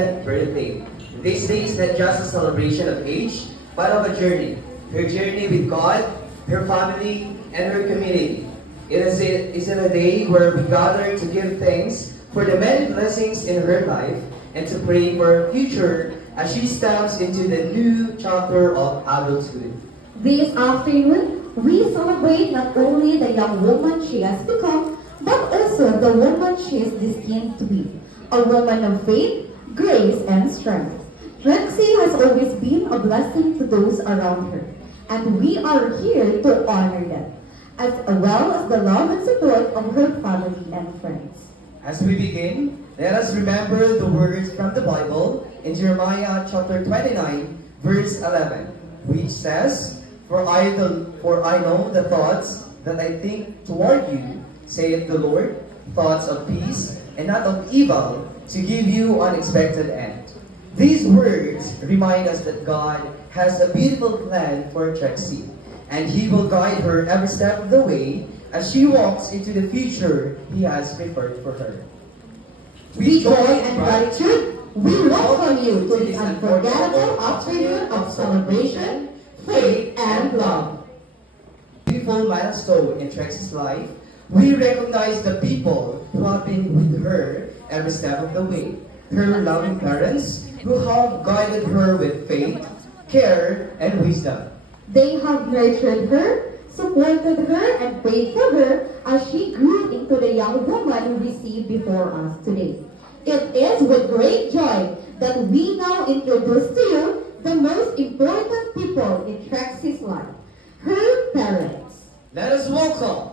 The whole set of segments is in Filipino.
11th birthday. This day is not just a celebration of age, but of a journey. Her journey with God, her family, and her community. It is a day where we gather to give thanks for the many blessings in her life and to pray for her future as she steps into the new chapter of adulthood. This afternoon, we celebrate not only the young woman she has become, but also the woman she is destined to be. A woman of faith, grace, and strength. Trixie has always been a blessing to those around her, and we are here to honor them, as well as the love and support of her family and friends. As we begin, let us remember the words from the Bible in Jeremiah chapter 29, verse 11, which says, For I know the thoughts that I think toward you, saith the Lord, thoughts of peace and not of evil, to give you an expected end. These words remind us that God has a beautiful plan for Trixie, and He will guide her every step of the way as she walks into the future He has prepared for her. With joy and gratitude, we welcome you to this unforgettable afternoon of celebration, faith, and love. Beautiful milestone in Trixie's life, we recognize the people who have been with her every step of the way. Her loving parents who have guided her with faith, care, and wisdom. They have nurtured her, supported her, and prayed for her as she grew into the young woman we see before us today. It is with great joy that we now introduce to you the most important people in Trixie's life, her parents. Let us welcome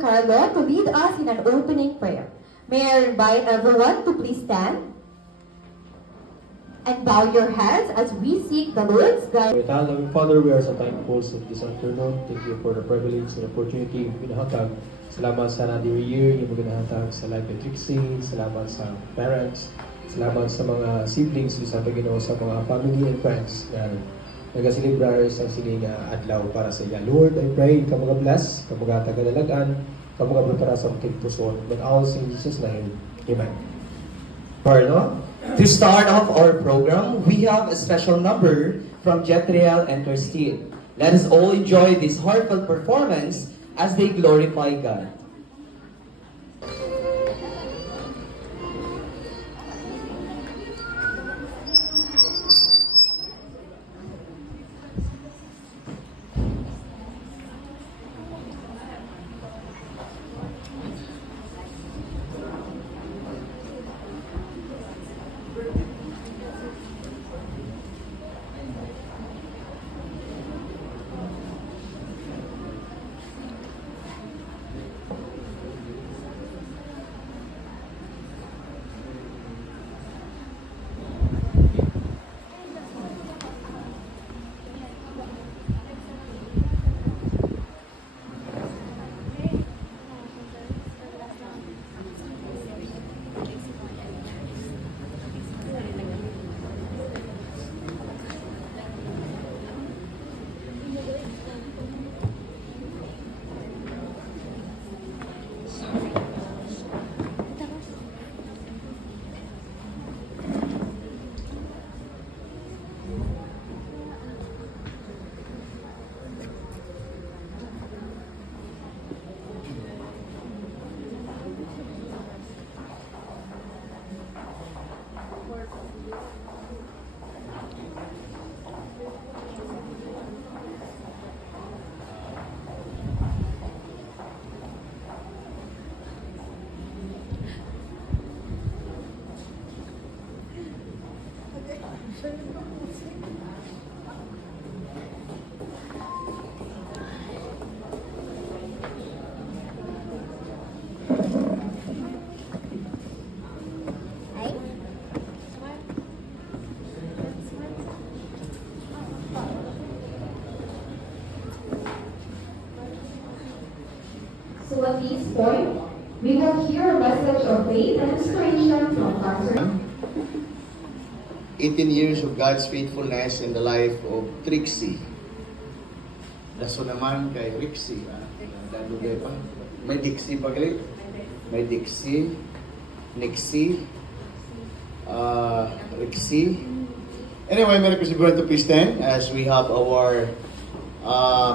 Carlo to lead us in an opening prayer. May I invite everyone to please stand and bow your heads as we seek the Lord's guidance. Loving Father, we are so thankful of this afternoon. Thank you for the privilege and opportunity binahatag. Salamat sa another year yung binahatag sa life of Trixie. Salamat sa parents. Salamat sa mga siblings sa Panginoon, sa mga family and friends na nagasilibrar sa siling adlaw para sa iya. Lord, I pray ka mga bless, ka mga tagalalagan, ka mga prepara sa aking puso. But also in Jesus' name, Amen. Carlo. To start off our program, we have a special number from Jethriel and Christine. Let us all enjoy this heartfelt performance as they glorify God. So at this point, we will hear a message of faith and inspiration from Pastor. 18 years of God's faithfulness in the life of Trixie. Daso naman kay Trixie. Dalugay pa. May Dixie pa gali. May Dixie. Nixie. Rixie. Anyway, Merry Christmas everyone, to please stand as we have our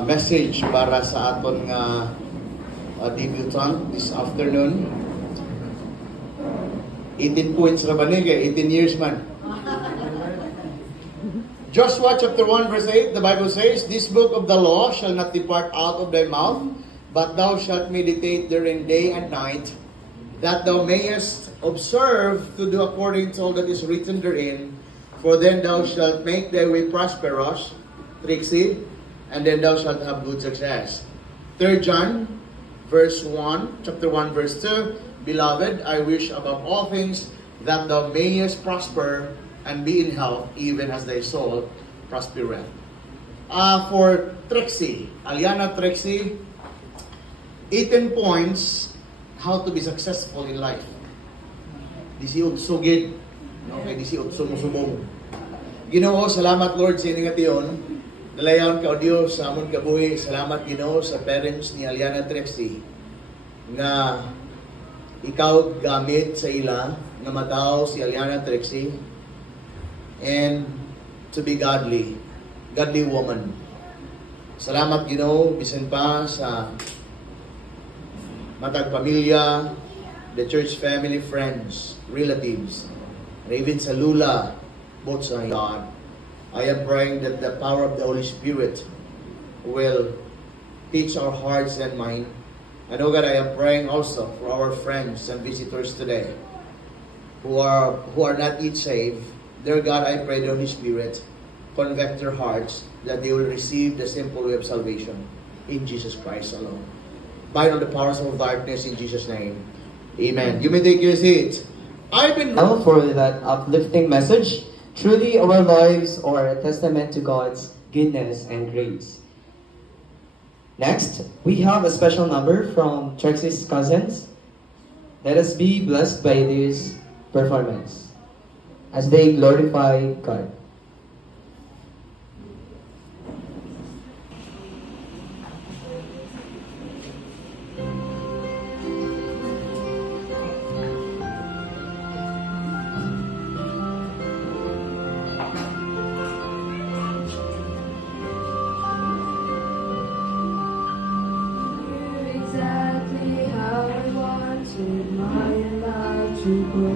message para sa aton nga debutant this afternoon. 18 points ra ba ni kay 18 years man. Joshua chapter 1 verse 8, the Bible says, "This book of the law shall not depart out of thy mouth, but thou shalt meditate therein day and night, that thou mayest observe to do according to all that is written therein. For then thou shalt make thy way prosperous," Trixie, "and then thou shalt have good success." 3 John verse 1, chapter 1 verse 2, "Beloved, I wish above all things that thou mayest prosper and be in health, even as thy soul prospereth." For Trixie, Aliana Trixie, 18 points how to be successful in life. Disi utsugid, no? Kay disi utsumusumong. Ginoo, salamat Lord sa inyong ation. Dalayan ka o Diyos sa amon kabuhi. Salamat Ginoo sa parents ni Aliana Trixie nga ikaw gamit sa ila nga mataw si Aliana Trixie and to be godly woman. Salamat Ginoo bisan pa sa matag pamilya, the church family, friends, relatives, and even sa lula, both sa God. I am praying that the power of the Holy Spirit will teach our hearts and mind. And oh God, I am praying also for our friends and visitors today who are not yet saved. Dear God, I pray the Holy Spirit convict their hearts that they will receive the simple way of salvation in Jesus Christ alone. Bind on the powers of darkness in Jesus' name. Amen. You may take your seats. Now for that uplifting message, truly our lives are a testament to God's goodness and grace. Next, we have a special number from Trixie's cousins. Let us be blessed by this performance as they glorify God. Exactly how I wanted my life to go.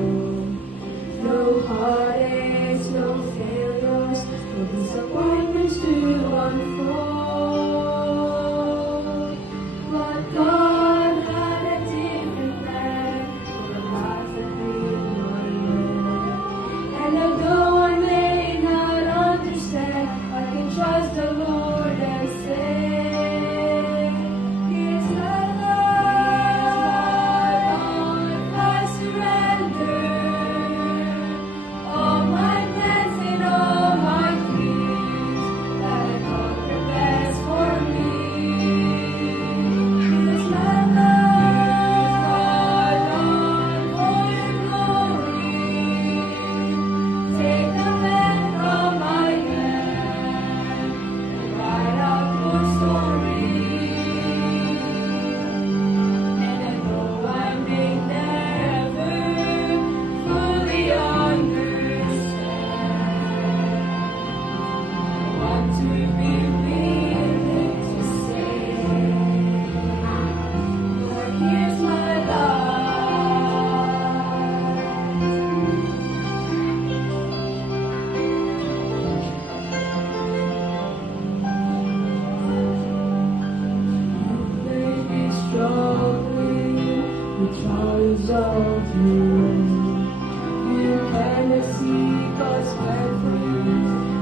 No heartaches, no failures, no disappointments to unfold. But God had a different plan for the life that we were living. And although I may not understand, I can trust the Lord and say, "It's my life, I surrender. All my plans and all my dreams that God prepares for me. It's my life, Lord, for your glory. Take the pen from my hand and write out your story. And I know I may never fully understand. I want to be willing to say, Lord, here's my life. May be struggling with trials of you. You cannot see God's plan for you.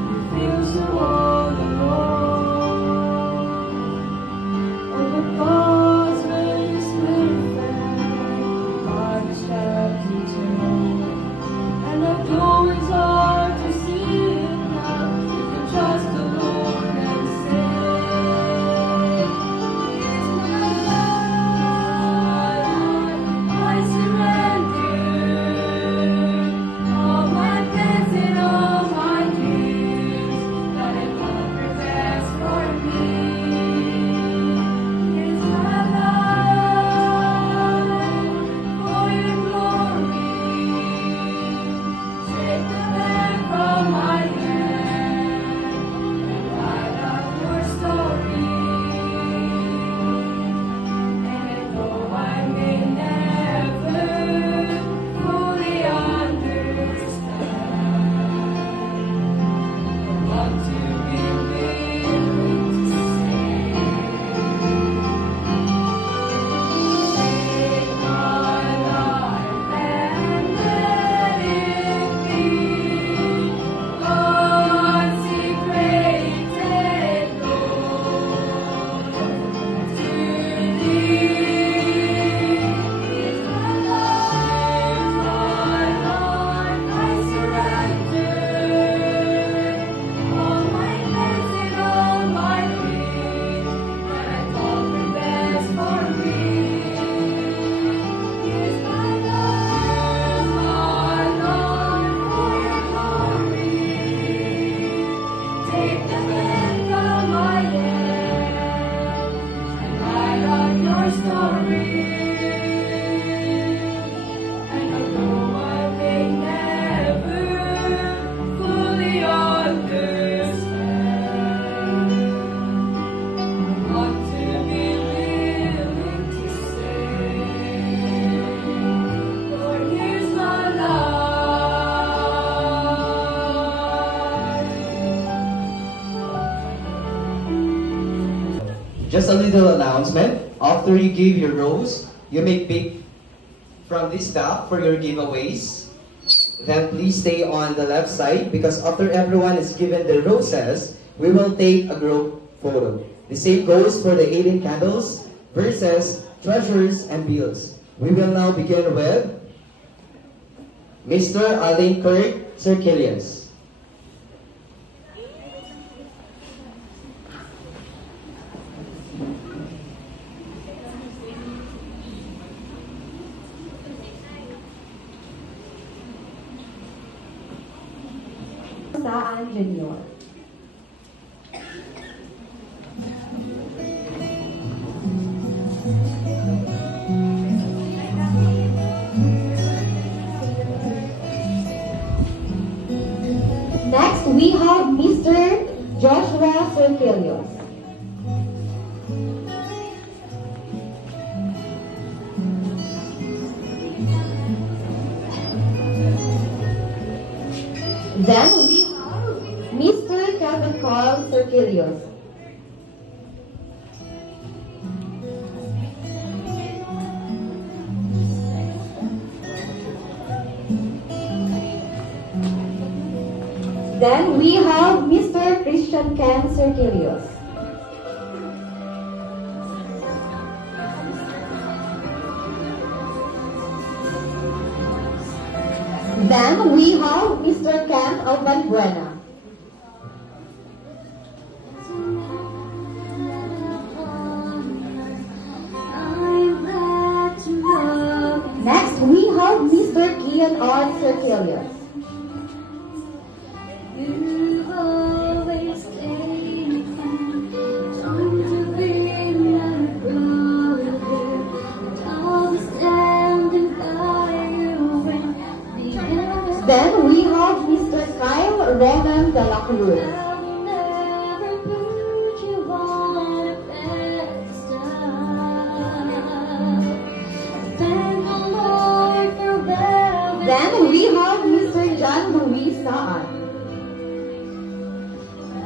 You feel so all alone. Oh, but God's ways will perfect. God is trapped in time. And although it's hard to see it now, you can trust the Lord and say, "It's my life, Just a little announcement. After you give your rose, you may pick from this stack for your giveaways. Then please stay on the left side because after everyone is given the roses, we will take a group photo. The same goes for the 18 candles, verses, treasures, and bills. We will now begin with Mr. Alain Kirk Circilius. Saan Junior. Next, we have Mr. Joshua Circilius. Then we have Mr. Kevin Carl Circilius. Then we have Mr. Christian Ken Circilius. Then we have Mr. Ken Alban Buena. Next we have Mr. Kian R. Circilius. Then we have Mr. Kyle Ronan de la Cruz. Then we have Mr. John Louis Saan.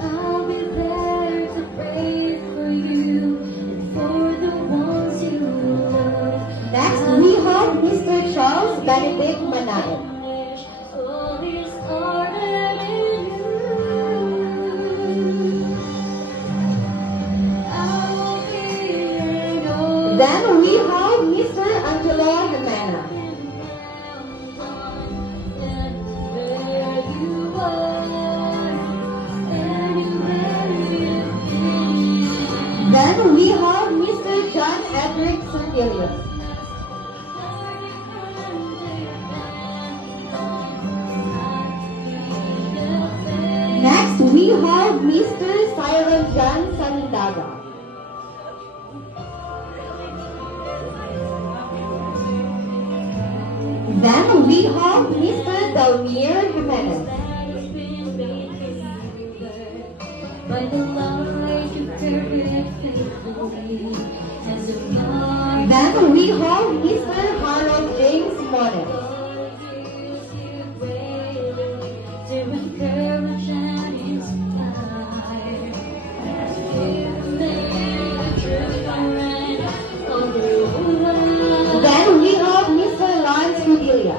I'll be there to pray for you and for the ones you love. Next we have Mr. Charles Benedict Manael. Then we have Mr. Angelo Jimena. Then we have Mr. John Edric Circilius. Next we have Mr. Cyril John Sanindaga. Then we have Mr. Delmir Jimenez. By the light you carry faithfully as a guide. Then we have Mr. Harold James Mones. To encourage and inspire. Then we have Mr. Lance Rudilia.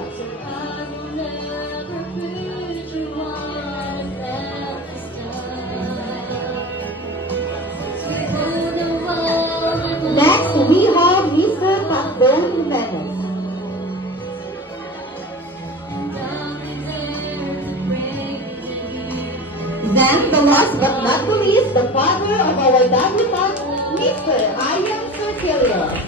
Next we have Mr. Pacbon Jimenez. Then the last but not the least, the father of our debutant, Mr. Ian Circilius.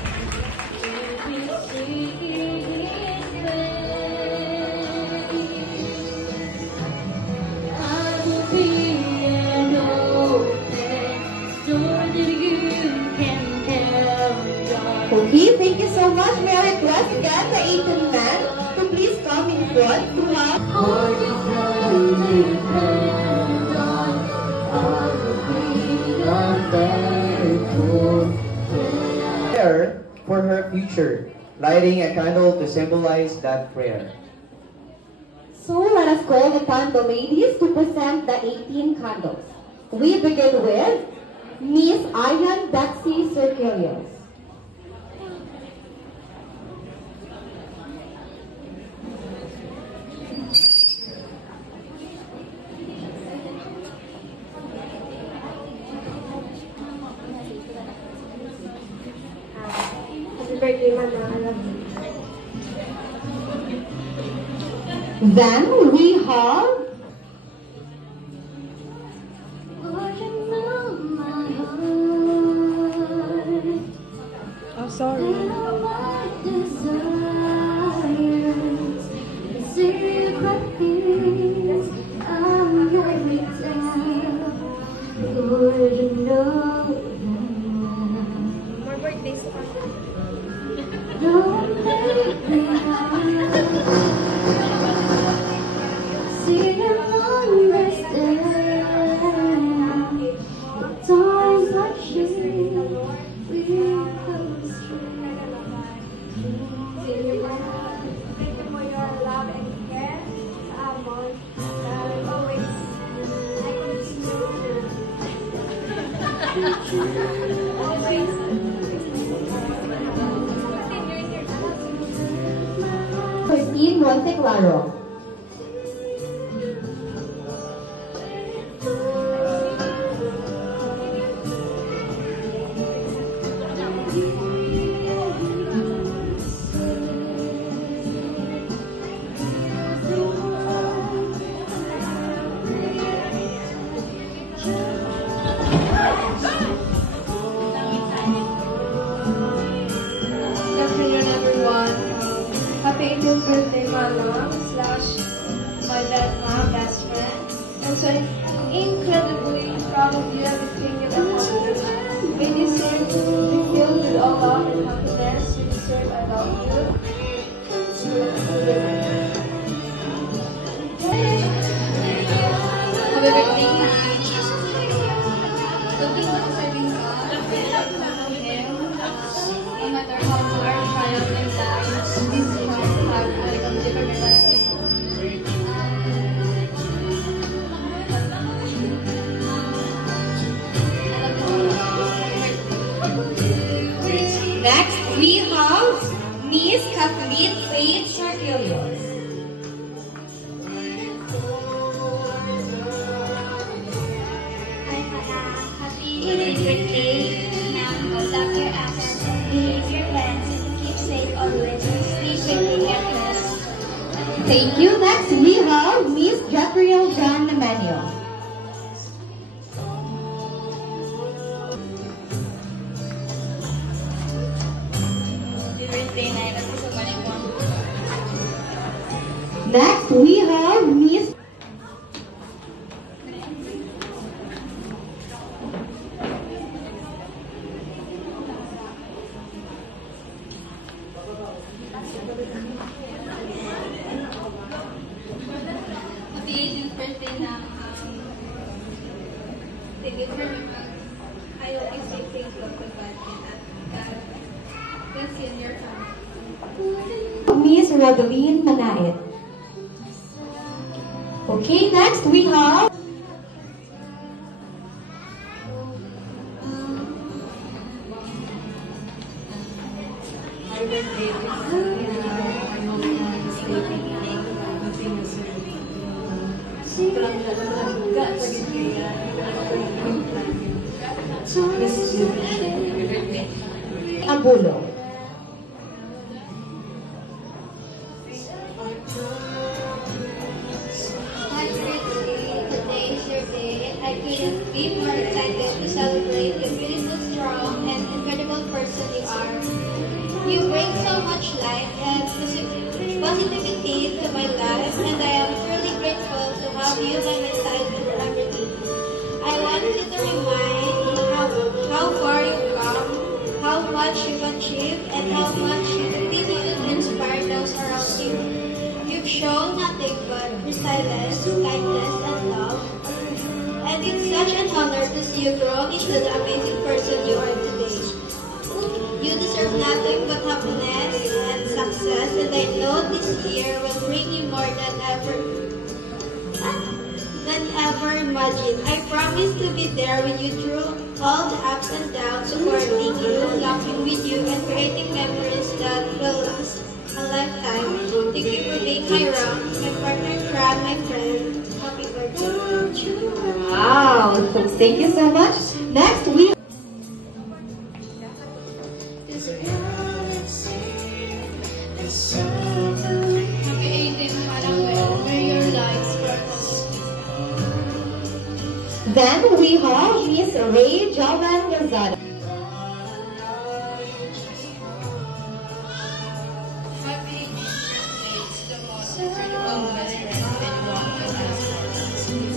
Okay, thank you so much. May I request again the 18 men to please come in front to have prayer for her future, lighting a candle to symbolize that prayer. So let us call upon the ladies to present the 18 candles. We begin with Miss Ayan Betsy Circilius. Happy birthday, Mama. I love you. Then we have Oh, sorry. More birthdays pa. Thank you for your love and care sa amon. Always, I Christine Monteclaro. Good afternoon, everyone. Happy 18th birthday, Mama, / my best friend. I'm so incredibly proud of you and everything you've accomplished. May this year be filled with all love and happiness. You deserve, I love you. Happy birthday, Paige. Looking ako sa rin ka. No matter how hard trials in life, this one have welcome to Next, we have Miss Kathleen Faith Circilius. Hi, Hana. Happy 18th birthday. Love your actions and behave your plans. Keep safe always. Stay safe in your class. Thank you. Next, we have Miss Jeffriel John Emmanuel. Happy birthday, Naina. So much fun. Next, we have Miss Happy 18th birthday na. Thank you for I always say thank you to God and bless you in your family. Miss Rodeline Manait. Okay, next we have Abulo. Happy birthday. Today is your day, and I couldn't be more excited to celebrate the beautiful, strong, and incredible person you are. You bring so much light and positivity to my life, and I am truly grateful to have you by my side in everything. I want you to remind how far you've come, how much you've achieved, and how much you continue to inspire those around you. You've shown nothing but resilience, kindness, and love. And it's such an honor to see you grow into the amazing person you are today. You deserve nothing but happiness and success, and I know this year will bring you more than ever imagined. I promise to be there when you through all the ups and downs, supporting you, laughing with you, and creating memories that will last a lifetime. Thank you for being my rock, my partner, Fran, my friend. Happy birthday. Wow, so thank you so much. Next, we Happy 18th, Manuel. May your lives purpose. then we have Miss Ray Jovan Gonzalez. Happy birthday to the most incredible best friend anyone can ask for.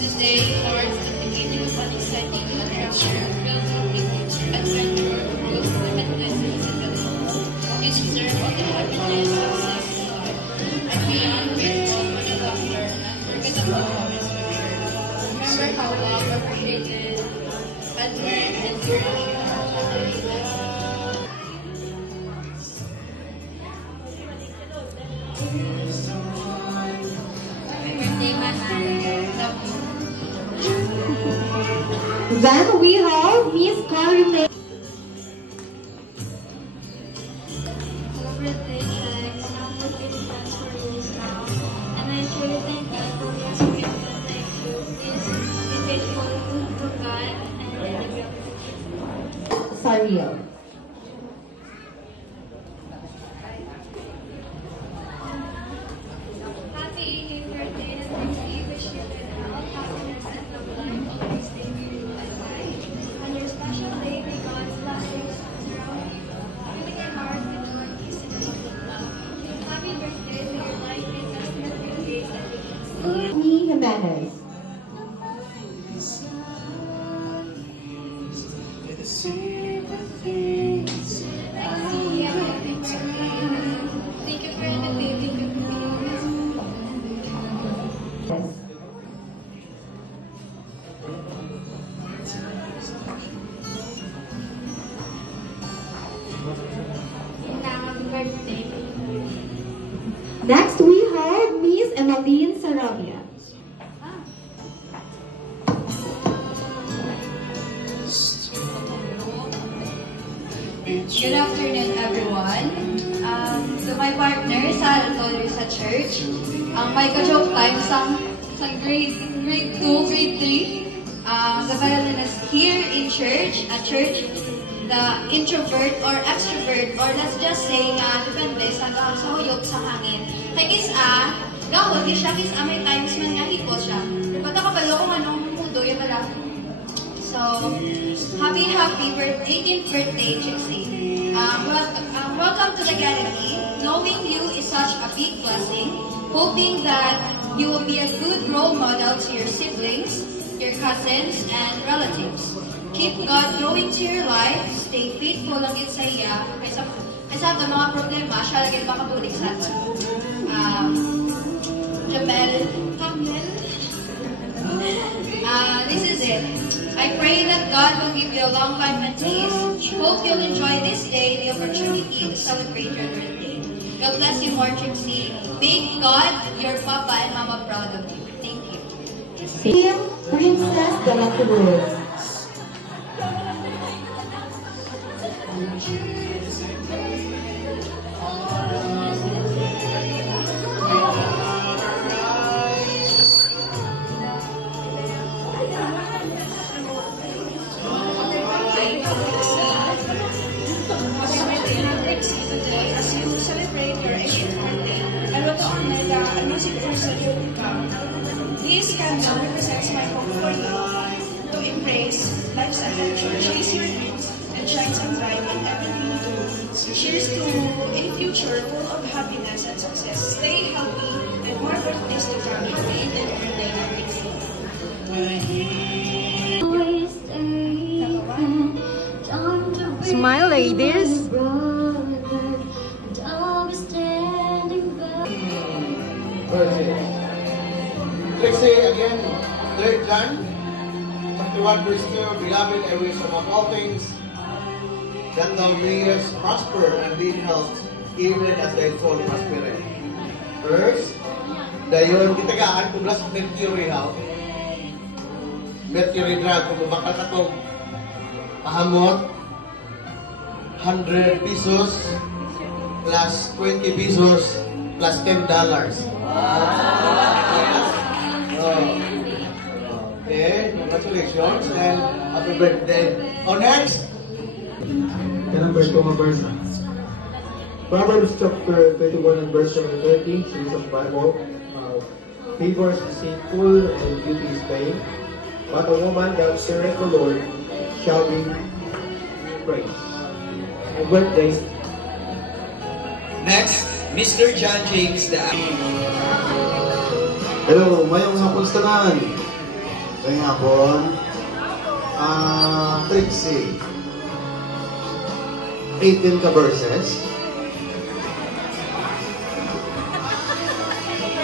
This day marks the beginning of an exciting new chapter filled with adventure, growth, limitless possibilities. You deserve all the happiness, success, and life. I feel grateful for the laughter and unforgettable moments we shared. Remember how love appreciated, admired, and cherished. Happy birthday, Manang. Love you. Then we have Miss Carmen. Happy birthday, Jax. I'm been friends for years now, and I truly thank you for your sweet and thank you. Please be faithful to God and let me Sariel. Happy 18th birthday, and we wish you all happiness and long life always stay with you and life. On your special day, may God's blessings surround you, filling your heart with joy, peace, and love. Happy birthday to your life may testimony with grace and patience. Me Jimenez. Thank you for the baby cookies. Happy birthday. Next we have Miss Emmeline Sarabia. Good afternoon, everyone. So my partner sa Alcohol sa church. May ka-joke time sa grade 2, grade 3. The violinist here in church, at church, the introvert or extrovert, or let's just say na depende sa huyok sa hangin. Kay gawag di siya, kis may times man nga hiko siya. Dapat nakabalo kung anong mundo, yung pala. So, happy 18th birthday, Trixie. Welcome to the Galilee. Knowing you is such a big blessing. Hoping that you will be a good role model to your siblings, your cousins, and relatives. Keep God growing to your life. Stay faithful lang yun sa iya. Kaysa ito mga problema, siya lagi makabulig sa ito. Jamel. This is it. I pray that God will give you a long life and peace. Hope you'll enjoy this day, the opportunity to celebrate your birthday. God bless you more, Trixie. Make God, your Papa and Mama proud of you. Thank you. Team Princess de la Cruz. Today, as you celebrate your 18th birthday, I want to honor the music person you become. This candle represents my hope for you to embrace life's adventure, chase your dreams, and shine some light in everything you do. Cheers to a future full of happiness and success. Stay healthy and more birthdays to come. Happy 18th birthday, Trixie. Smile, ladies. Trixie, again, 3rd John, chapter 1, verse 2, Beloved, I wish above all things that thou mayest prosper and be in health, even as thy soul prospereth. First, dayon kitagaan kung plus Mercury health. Mercury drug, kung mabakal na to, pahamot, 100 pesos plus 20 pesos plus $10. Okay, congratulations and happy birthday. Next! Number 2 nga verse. Proverbs chapter 21 and verse 30 says of Bible, favor is deceitful and beauty is vain, but a woman that feareth the Lord shall be praised. And birthday. Next, Mr. John James the Hello, mayong hapon sa tanan. Mayong hapon. Trixie. 18 ka verses.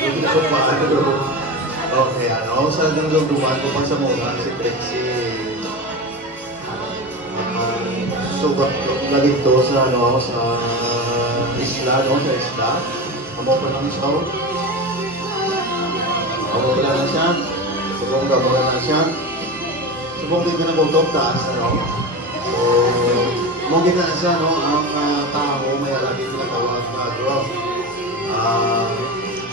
Hindi ko pa okay, sa nangluduan ko pa sa muna si Trixie. So, galit to sa sa isla, sa isla. Amo pa lang siya. Amo pa lang siya. Subong gabon na siya. Subong din ka na butog taas, So, mungkin na siya, ang tao may alagay tinatawag na growth.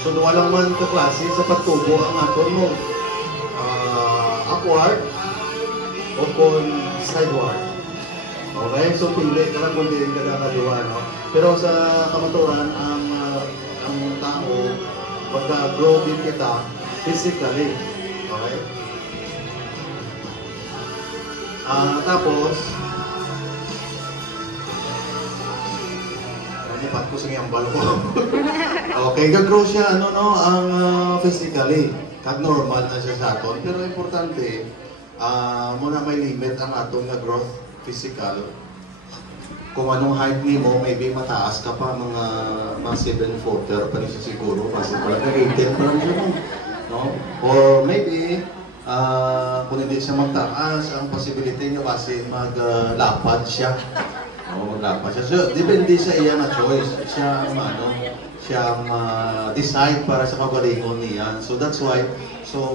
So, walang man kaklase sa pagtubo ang aton mo. Upward o kung sideward. Okay? So, pili ka lang kung hindi rin ka nakagawa, Pero sa kamaturan, ang tao, pagka-grow din kita, physically. Okay? Tapos, pat ko sa ngayang balo. Okay, gag-grow siya, ang physically. Kag normal na siya sa aton. Pero importante, muna may limit ang aton nga growth physical. Kung anong height ni mo, maybe mataas ka pa, mga 7-footer pa rin siya siguro. Kasi pala ka 18 pa lang siya, Or maybe, kung hindi siya magtaas, ang possibility niya kasi maglapad siya. Maglapad siya. So, depende sa iya na choice. Siya ang decide para sa kagalingon niya. So, that's why,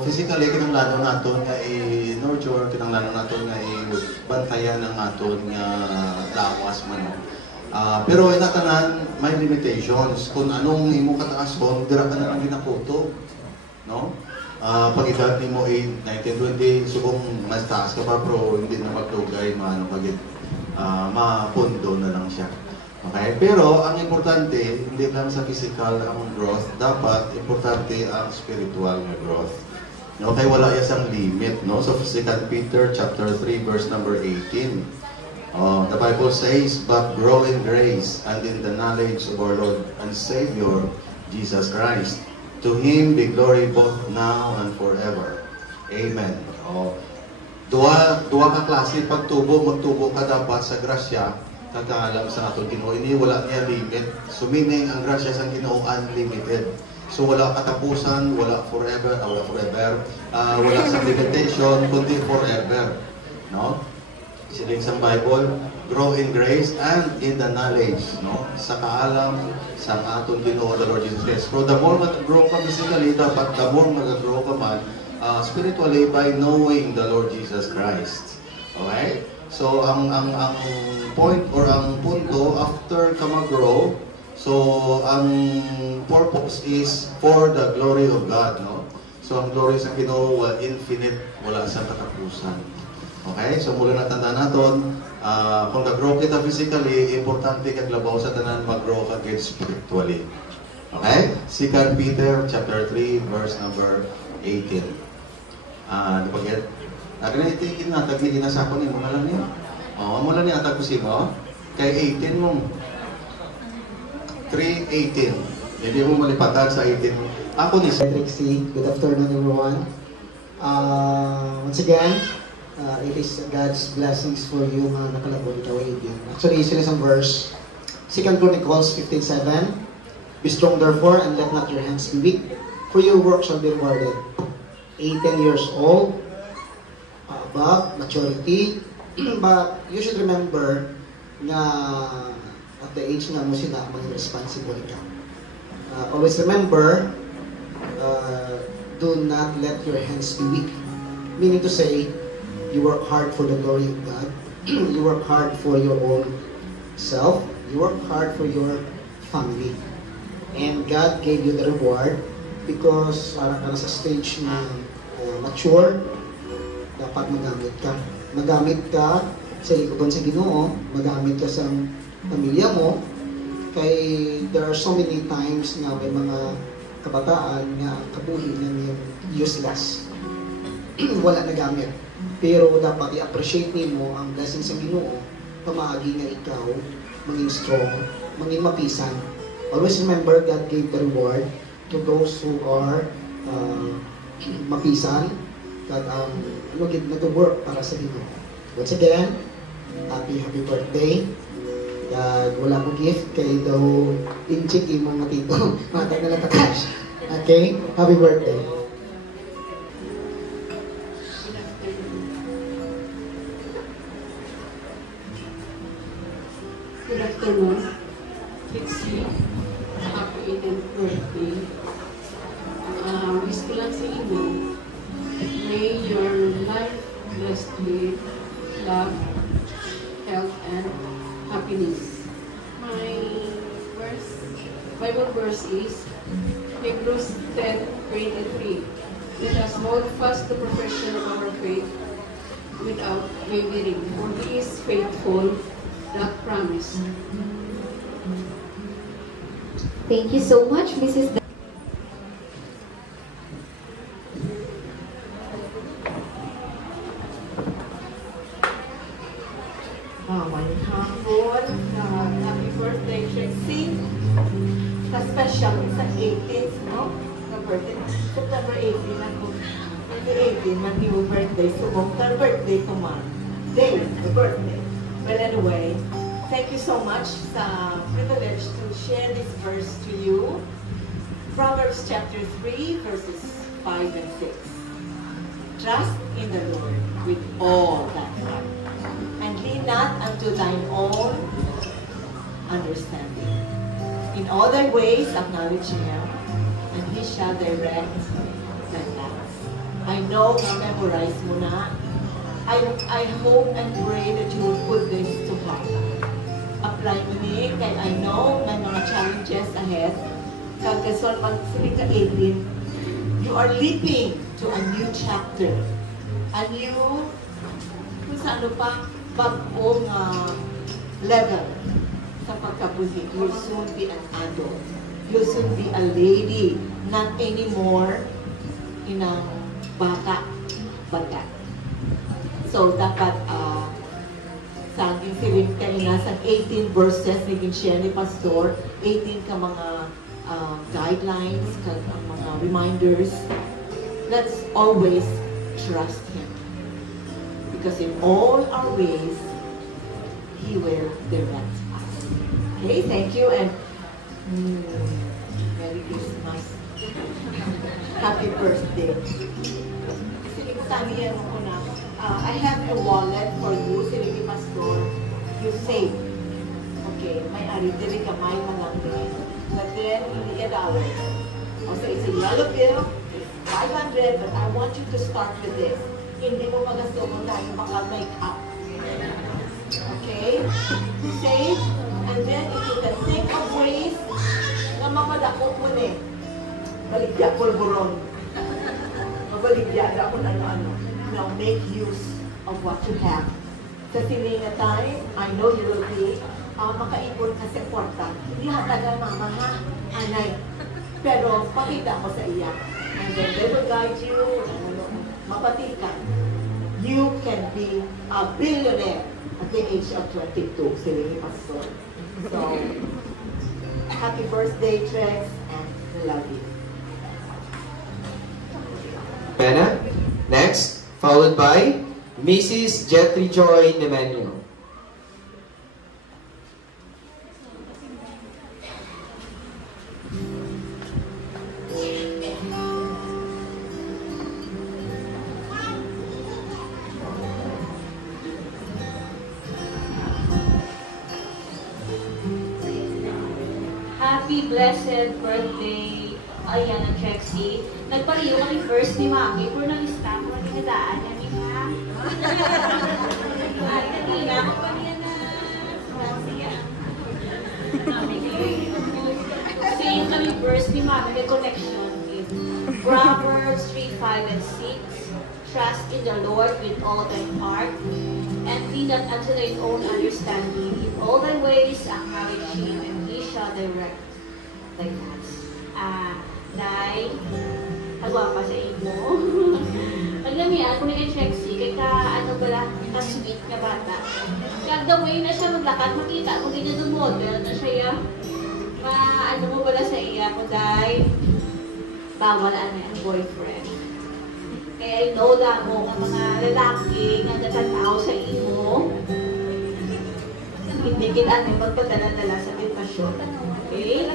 physically, kinanglanon natin nga i-nurture, kinanglanon natin nga i-bantayan ng aton nga lawas man. Pero inatanan, may limitations. Kung anong imo kataas ko, dira ka na lang ginakuto. Pag edad ni mo 8, 19, 20, subong mas taas ka pa, pero hindi na magtugay, mapundo na lang siya. Okay? Pero ang importante, hindi lang sa physical ang growth, dapat importante ang spiritual na growth. Okay, wala isang limit, So 2 Peter chapter 3 verse number 18. The Bible says, "But grow in grace and in the knowledge of our Lord and Savior Jesus Christ. To Him be glory both now and forever. Amen." Duwa ka klase pagtubo, magtubo ka dapat sa grasya, kagaalam sa aton Ginoo. Ini wala niya limit. So meaning ang grasya sa Ginoo unlimited. So wala katapusan, wala forever, wala sa limitation, kundi forever. Siling sa Bible, grow in grace and in the knowledge, sa kaalam sa aton Ginoo, the Lord Jesus Christ. So the more mag-grow ka physically, dapat the more mag-grow ka man spiritually by knowing the Lord Jesus Christ. Okay? So, ang point or ang punto, after ka mag-grow, so, ang purpose is for the glory of God, So, ang glory sa Ginoo, infinite, wala sa katapusan. Okay? So, mula natanda natin, kung nag-grow kita physically, importante kaglabaw sa tanan, mag-grow ka spiritually. Okay? 2 Peter chapter 3, verse number 18. Napagyan? Nakin na itikin na, tagligin na sa ako ni mo na lang niya. Mula niya atag ko si mo. Kay 18 mong 3:18. Hindi mo malipatan sa 18 mo. Ako ni Trixie. Good afternoon everyone. Once again, it is God's blessings for you mga nakalabon ikaw again. Actually, sila isang verse. 2 Chronicles 15:7. Be strong therefore and let not your hands be weak, for your work shall be rewarded. 18 years old, above maturity, but you should remember na at the age nga mo sila, maging responsible ka. Always remember, do not let your hands be weak. Meaning to say, you work hard for the glory of God. you work hard for your own self, you work hard for your family. And God gave you the reward because parang ka na sa stage na mature, dapat magamit ka. Magamit ka sa likuban sa Ginoo, magamit ka sa pamilya mo. Kay there are so many times nga may mga kabataan nga kabuhi na yung useless. Wala na gamit. Pero dapat i-appreciate mo ang blessings sa Ginoo, pamaagi nga ikaw maging strong, maging mapisan. Always remember God gave the reward to those who are mapisan, that nag-work para sa Ginoo. Once again, happy birthday. Wala ko gift kay daw inchik yung mga tito. Matay na lang ka-cash. Okay? Happy birthday. Good afternoon. Trixie. Happy 18th birthday. Wish ko lang sa inyo, may your life blessed with love, health, and happiness. My Bible verse is Hebrews 10:23. Let us hold fast the profession of our faith without wavering, for He is faithful that promise. Thank you so much, Mrs. Happy birthday, Trixie. Special sa 18th, no? Na birthday. September 18 ako. 18 man yung birthday. So, third birthday ko man. Day, the birthday. But anyway, thank you so much sa privilege to share this verse to you. Proverbs chapter 3, verses 5 and 6. Trust in the Lord with all thy heart, and lean not unto thine own understanding. In all thy ways acknowledge Him, and He shall direct thy paths. I know na memorize mo na. I hope and pray that you will put this to heart. Apply mo ni, kaya I know may mga challenges ahead. Kagason pag sili ka 18, you are leaping to a new chapter. A new, kung sa ano pa, bagong level sa pagkabuhi. You'll soon be an adult. You'll soon be a lady, not anymore inang bata. So, dapat sa ating siling kaina sa 18 verses naging share ni Pastor, 18 ka mga guidelines, ka mga reminders. Let's always trust Him. Because in all our ways, He will direct us. Okay, thank you, and Merry Christmas. Happy birthday. Sabihan mo na, I have a wallet for you, Silly Pastor. You save. Okay, may ari, dili kamay man lang din. But then, hindi $1. Also, it's a yellow bill, it's 500, but I want you to start with this. Hindi mo magasumo tayo baka make up. Okay? Save, and then if you can think of ways na mamadako mo na baligya, pulburon. Mabaligya na kung ano-ano. Now, make use of what you have. Sa silinga time, I know you will be makaipon kasi kwarta. Hindi hatagal mama ha, anay. Pero pakita ko sa iya. And then they will guide you, mapatikan. You can be a billionaire at the age of 22, silingi Pastor. So, happy birthday, Trex, and we love you. Bena, next, followed by Mrs. Jetri Joy Nemenyo. Happy blessed birthday, Ayana Trexie. Nagpariyo kami first ni Mami, pero nang-stop ko na kinadaan. Yan ha? Ay, kanina, ako pa niya na siya. Same kami verse ni Mami, may connection with Proverbs 3:5 and 6. Trust in the Lord with all thy heart, and lean not unto thine own understanding. In all thy ways acknowledge him, and he shall direct thy paths. Day, agwapa sa imo. Paglamian, kung nag-check si, kay ano pala, ka-sweet nga bata. Kaya the way na siya maglakad, makita kung ganyan yung model na siya, ano mo pala sa iya, kung dahil bawal ang boyfriend. Kaya I know na mo ang mga lalaki nga natatao sa imo, hindi kita magpadala-dala sa tentasyon. Okay?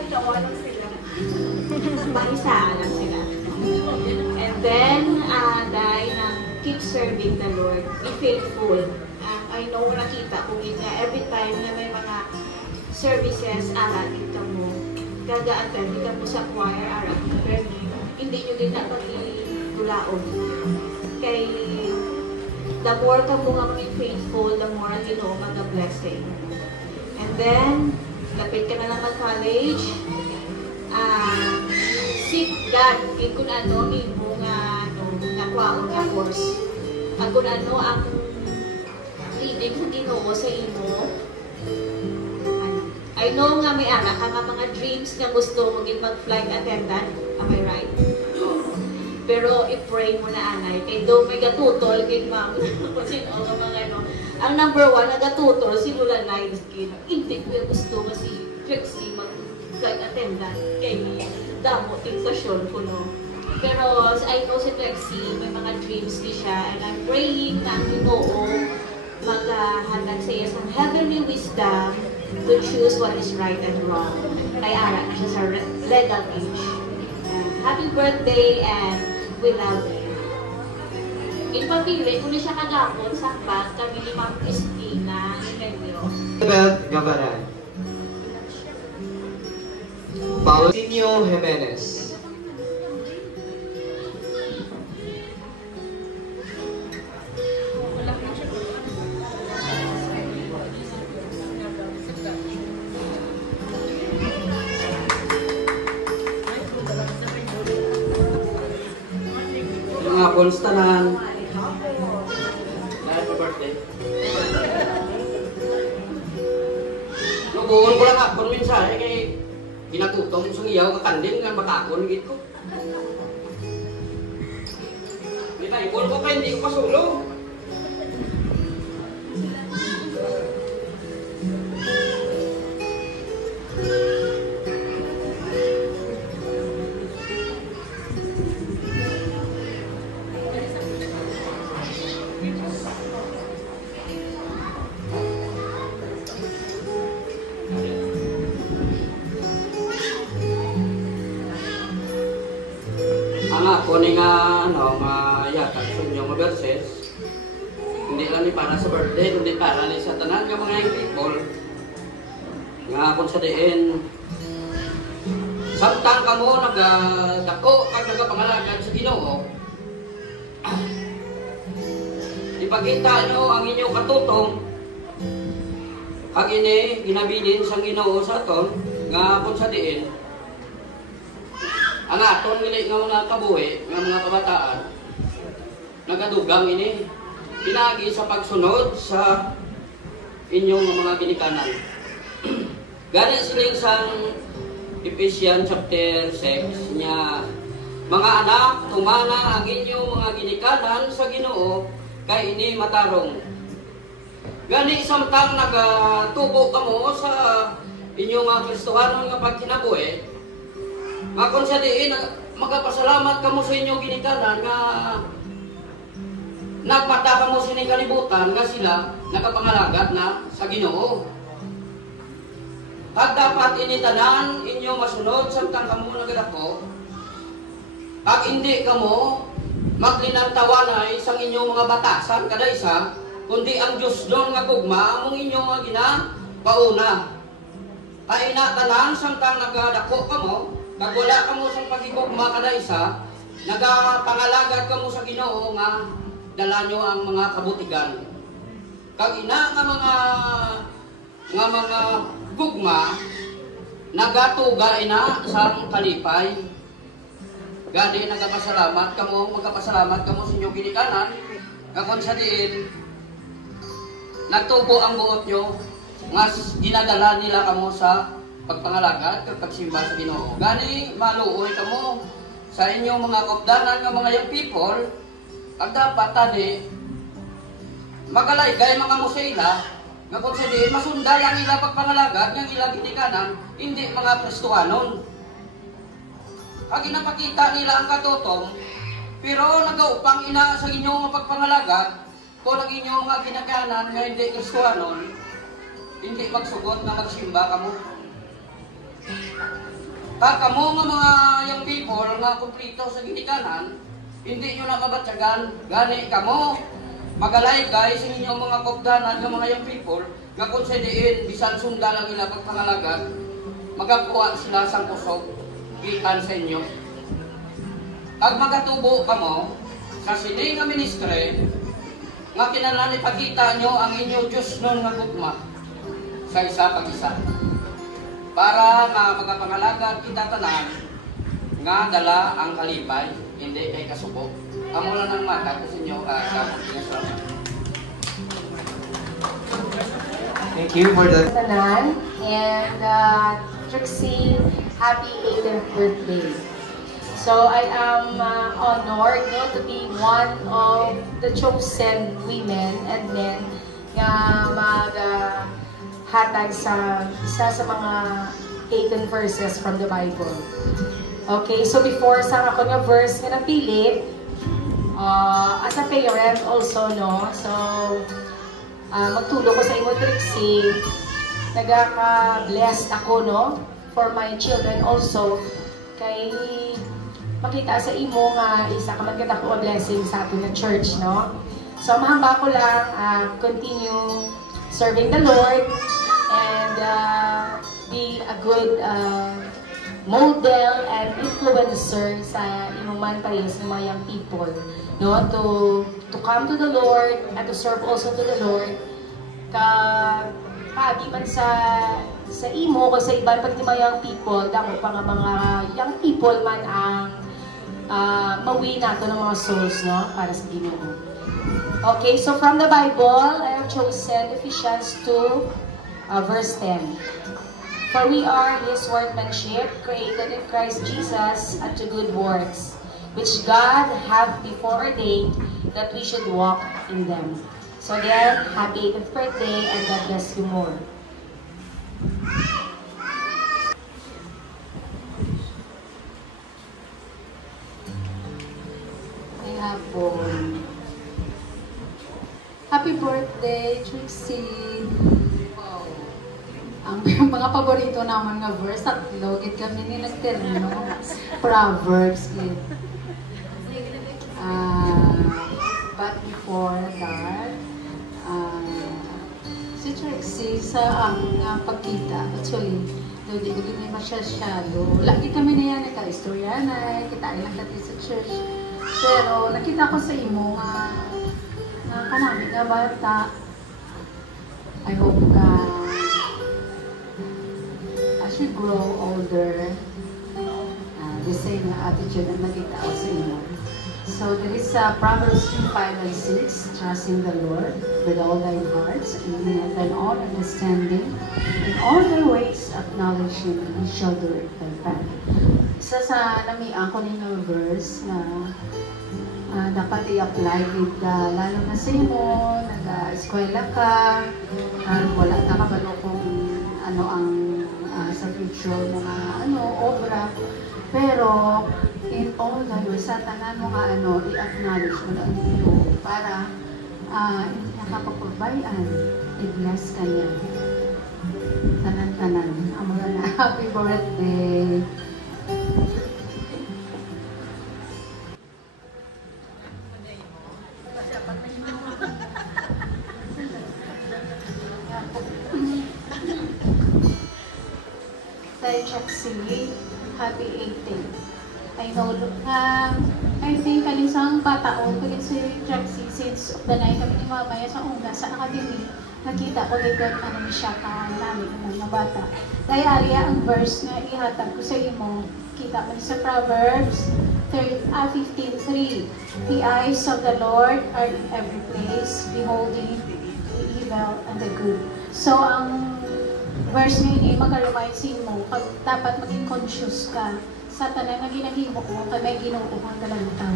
Mahisaan lang sila. And then, dahil na keep serving the Lord, be faithful. I know nakita kung every time na may mga services, aral kita mo, gaga-attend kita mo sa choir, aral kita, hindi nyo din na pag-tulaon. Kay, the more ka mo nga maging faithful, the more you know mga blessing. And then, lapit ka na lang mag-college, seek God, kung ano, imo nga, kwaon nga course. Kung ano, ang leading sa Ginoo sa imo, I know nga may anak ka nga mga dreams na gusto maging mag-flight attendant. Am I right? Pero i-pray mo na anay. Kaya daw may gatutol kay ma'am. Kasi mga ano. Ang number 1 na gatutol, si Lula Nainskin. Hindi ko gusto kasi Trixie mag-flight attendant. Kaya damo, tentasyon ko no. Pero I know si Trixie, may mga dreams di siya. And I'm praying na ang Ginoo maghahanag sa iya sa heavenly wisdom to choose what is right and wrong. Kaya ara siya sa legal age. And happy birthday and we love you. In pamili, kung siya kagapon sa akbat, kami ni Ma'am Christina Medyo. Beth Gabaran. Paulinho Jimenez. Konstanan. Happy birthday. Nubuhon ko lang akon minsan kay ginatutong sa iyaw kakanding nga makakon gito. Kita ikon ko kay hindi ko pasulo. Kuning yata sa inyong verses, hindi lang ni para sa birthday, kundi para ni sa tanan ng mga young people. Nga kung sa diin, samtang ka mo nagdako at nagapangalagan sa Ginoo, ipakita nyo ang inyong katutong, kag ini ginabilin sa Ginoo sa aton, nga kung sa diin, ang aton nila nga mga kabuhi, nga mga kabataan, nagadugang ini, pinagi sa pagsunod sa inyong mga ginikanan. Gani siling sang Ephesians chapter 6 niya, mga anak, tumana ang inyong mga ginikanan sa Ginoo, kay ini matarong. Gani samtang nagatubo kamo sa inyong mga Kristohanon nga pagkinabuhi, makon sa diin, magapasalamat ka mo sa inyong ginikanan nga nagmata ka mo sa inyong kalibutan nga sila nakapangalagat na sa Ginoo. At dapat initanan inyong masunod samtang kamo nagadako, at hindi kamo maglinantawanay sa inyong mga batasan kada isa, kundi ang Diyos doon nga gugma among inyong mga ginapauna. Ay inatanan samtang nagadako kamo, kag wala ka mo sa pagigugma kada isa, nagapangalagat ka mo sa Ginoo nga dala nyo ang mga kabutigan. kag ina nga mga gugma nagatuga ina sa kalipay. Gani magkapasalamat kamo sa inyong ginikanan nga kung sa diin nagtubo ang buot nyo nga ginadala nila kamo sa pagpangalagad kag pagsimba sa Ginoo. Gani maluoy kamo sa inyong mga kopdanan nga mga young people kag dapat tani magalaygay mga musela nga kung sa diin masunda lang ila pagpangalagad nga ila ginikanan, hindi mga Kristohanon. Kag ginapakita nila ang katotong, pero nagaupang ina sa inyong mga pagpangalagad, kung ang inyong mga ginikanan nga hindi Kristohanon, hindi magsugot na magsimba kamo. Kag kamo nga mga young people nga kumplito sa ginikanan, hindi nyo na mabatyagan, gani kamo magalaygay sa inyong mga kopdanan ng mga young people nga kung sa diin bisan sunda lang nila pagpangalagad magakuha sila sang kusog gikan sa inyo. Pag magatubo kamo sa sini nga ministry nga kinahanglan ipakita nyo ang inyong Diyos nun nga gugma sa isa pag isa para nga magapangalagad kita tanan nga dala ang kalipay hindi kay kasubo. Amo lang ang mata ko sa inyo Thank you for that. Tanan and Trixie, happy 18th birthday. So I am honored to be one of the chosen women and men nga maghatag sa isa sa mga 18 verses from the Bible. Okay, so before sa ako nga verse nga napili, as a parent also, no? So, magtulong ko sa imo, Trixie. Nagaka-blessed ako, no? For my children also. Kay makita sa imo nga isa ka magkita ko a blessing sa atin na church, no? So, mahamba ko lang continue serving the Lord and be a good model and influencer sa imong man payas ng mga young people, no, to come to the Lord and to serve also to the Lord paagi man sa imo o sa iban pag mga young people damo pa nga mga young people man ang mawi nato ng mga souls, no, para sa Ginoo. Okay, so from the Bible I have chosen Ephesians 2 verse 10. For we are His workmanship, created in Christ Jesus unto good works, which God hath before ordained that we should walk in them. So again, happy 18th birthday and God bless you more. May hapon. Happy birthday, Trixie! Ang mga paborito naman nga verse, tatlo, git kami ni nagterno, Proverbs, git. But before that, si Trixie sa ang pagkita, actually, hindi ko din masyado. Lagi kami na yan, nagka-istorya na, kitain lang natin sa church. Pero nakita ko sa imo nga kanami nga bata, I hope ka as you grow older, the same attitude ang nakita ko sa inyo. So there is Proverbs 3:5 and 6, trust in the Lord with all thine hearts and lean on thine own understanding. In all thy ways acknowledge Him, and He shall direct thy path. Isa sa namiang ko ng verse na dapat i-apply with lalo na sa imo, nag-eskwela ka, wala na kabalo kung ano ang sa future mga obra, pero in all the ways, sa tanan mo nga i-acknowledge mo na ang iyo para hindi nakapagpabayan, i-bless ka niya. Tanan-tanan. Amara na, happy birthday! Trixie, happy 18th. I know I think kalisang pataon ko din si Trexie since the night kami ni mamaya sa unga sa academy. Nakita ko likod ano siya kawan namin ng mga bata. Kaya ariya ang verse na ihatag ko sa imo. Kita mo sa Proverbs 15:3. The eyes of the Lord are in every place, beholding the evil and the good. So ang verse ngayon ay mag-remind sa imo, dapat maging conscious ka sa tanan na ginahimo ko, kay may Ginoo ang dalantaw.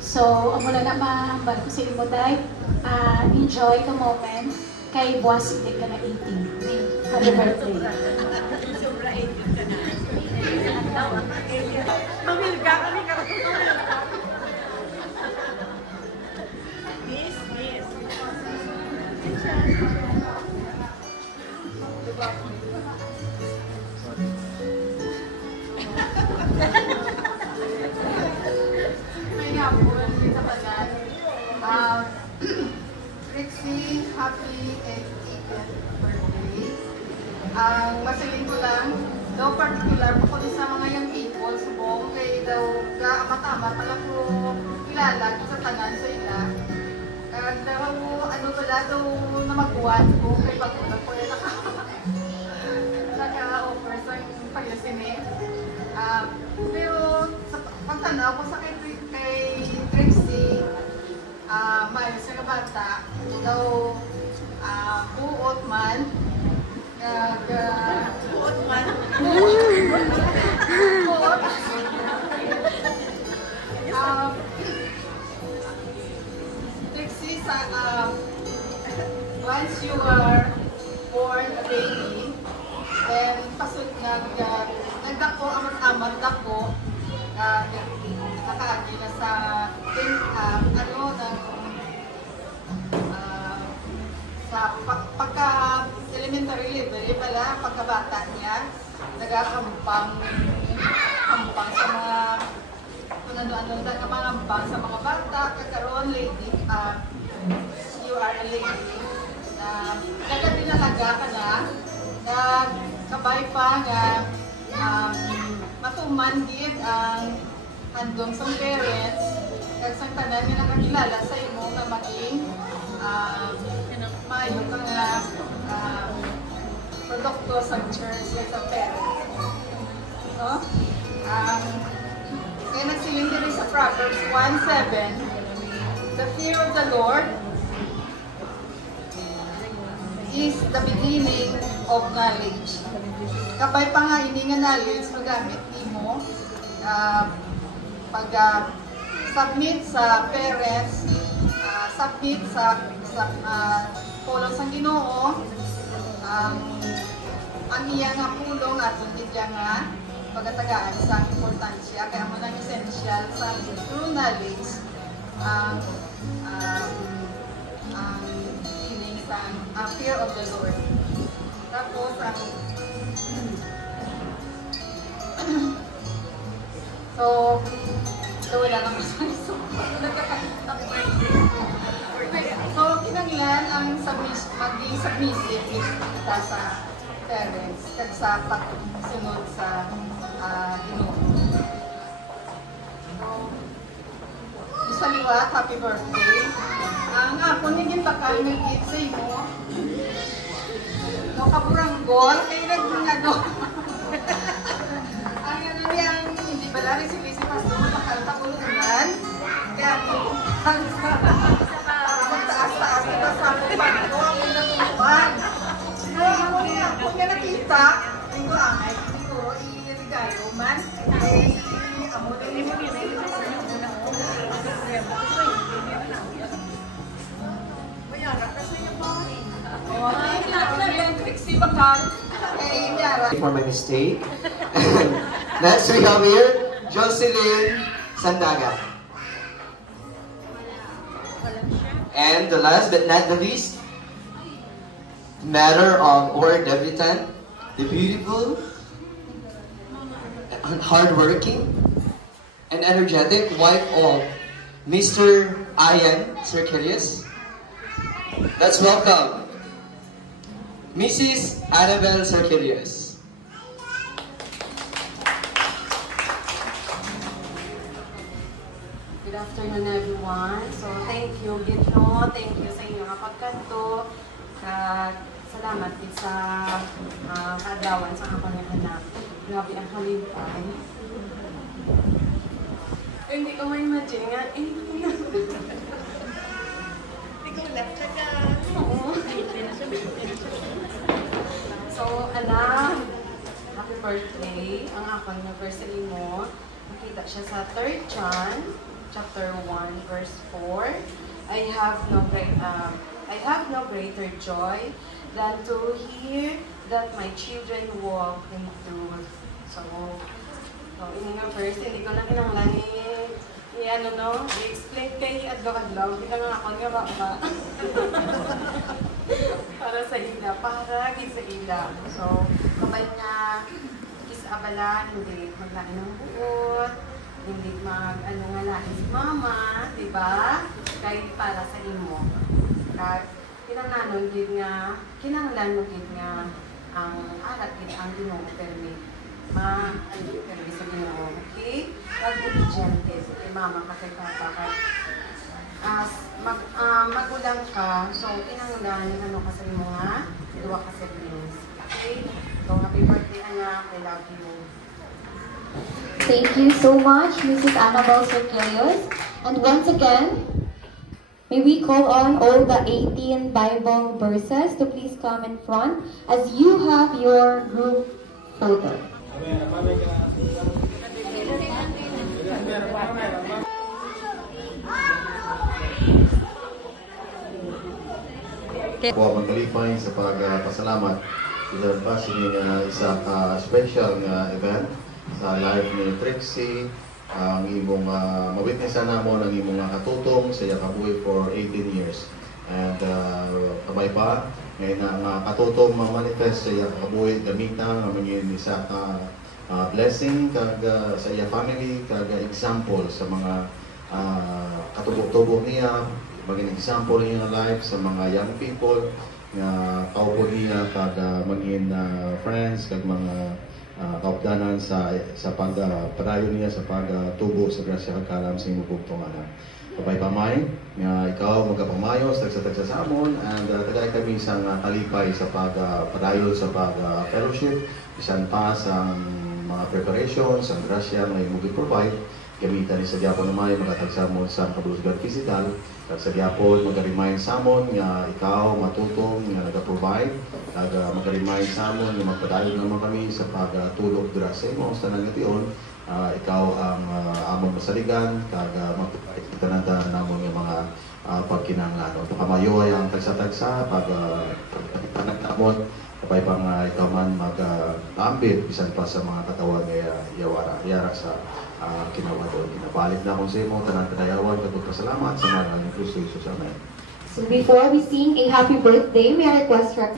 So, ang mula na mahambal ko sa imo dahil, enjoy the moment, kay buwas hindi ka na 18. Happy birthday. Sobra 18 ka na. Mamilga kami ka. Miss. May hapon, sa tagal. Trixie, happy 80th birthday. Ang masaling ko lang, daw particular po ko sa mga young people, subong, kay daw mata-mata pala ko kilala sa tanan sa ila. Kaya daw, ano pala daw na magbuwan ko, kay pagkulang ko yung naka-offer sa pag-lasime. Pero sa pagtanaw ko sa kay Trixie, mayos na bata, daw buot man, buot man, buot, Trixie, once you are born a baby, then pasod nagdako, amat-amat dako, nakaagi na sa sa pagka-elementary level pala, pagkabata niya, nagkakampang sa mga kamangambang sa mga bata, kakaroon lady, you are a lady, na nagkabinalaga ka na, kabay pa nga matuman gid ang handom sa parents, kag sa tanan nga nakakilala sa imo nga maging maayo ka nga produkto sa church sa parents. No? Kaya nagsiling din sa Proverbs 1:7, the fear of the Lord is the beginning of knowledge. Kapay pa nga ini nga knowledge magamit nimo pag-submit sa parents, submit sa pulong sa Ginoo, ang iya nga pulong at iya nga pagatagaan sa importansya, kaya mo nang essential sa true knowledge ang feeling sa fear of the Lord. Tapos so wala lang so kinanglan ang maging submissive kita sa parents kag sa pagsunod sa Ginoo. Sa liwat, happy birthday. Ang ako naging bakal ng gift sa imo. No kaburanggol kay nagmangado. Ang ano niyang hindi pala rin si Pastor makaltakulunan. Kaya po, magtaas-taas ito sa akong bago ang natuluan. Kung nga nakita, hindi ko angay, hindi ko i-regalo man. Amo din mo for my mistake. Next we have here, Jocelyn Sandaga. And the last but not the least, matter of our debutant, the beautiful, hardworking, and energetic wife of Mr. Ian Circilius. Let's welcome Mrs. Annabelle Circilius. Good Good afternoon, everyone. So, thank you, Gitno. Thank you sa inyong kapagkanto. Salamat din sa kaadlawan sa ako ng anak. Grabe ang halipay. Hindi ko ma-imagine nga. Ikaw left ka ka. Oo. So, anak, happy birthday. Ang akong anniversary mo. Nakita siya sa 3 John, chapter 1, verse 4. I have no greater joy than to hear that my children walk in truth. So ini nga first, hindi ko na kinanglan i-explain kay adlaw-adlaw. Hindi ka nga ako nga ba? Para sa ila, sa ila. So, kabay nga, abala, hindi maglain ng buot, hindi lain si mama, di ba? Kahit para sa imo. Kinanglan mo gid nga ang alat gid ang Ginoo permit. Permit sa Ginoo, okay? Pag-diligente si mama kasi papa as magulang ka, so kinanglan ka sa imo nga duwa ka siblings. Okay? So, happy birthday, anak. I love you. Thank you so much, Mrs. Annabelle Circelius. And once again, may we call on all the 18 Bible verses to please come in front as you have your group photo. Ako magkalipay sa pagpasalamat sa isa special nga event sa live ni Trixie. Ang imong mawitnessan namon ang imong katutong sa iya kabuhi for 18 years. And kabay pa ngayon ang katutong manifest sa iya kabuhi gamita nga maging isa ka blessing kag sa iya family kag example sa mga katubok-tubok niya, maging example niya life sa mga young people nga kaupo niya kag maging friends kag mga kaupdanan sa pagpadayon niya sa pagtubo sa grasya kag kalam sa imong bugtong anak. Kapay pamay nga ikaw magapamayo sa sa amon and tagay kami sa kalipay sa pagpadayon sa fellowship bisan pa sa mga preparations sa grasya nga imong provide gamitan ni sa gyapon may makatagsamon sa kabulugan physical. Kag sa gyapon mag-remind samon nga ikaw matutong nga naga-provide kag mag-remind samon nga magpadayon naman kami sa pagtulog dira sa imo sa nangation. Ikaw ang among masaligan kag magpakita namon nga mga pagkinahanglan. Pagkamayo ay ang tagsa-tagsa pag namon kapay pang ikaw man mag-ambit bisan pa sa mga katawan nga yara sa kinawadon. Pinabalik na akong sa imo, tanan kadayawan, kapagpasalamat sa mga ng Kristo Jesus. Amen. So before we sing a happy birthday, may I request for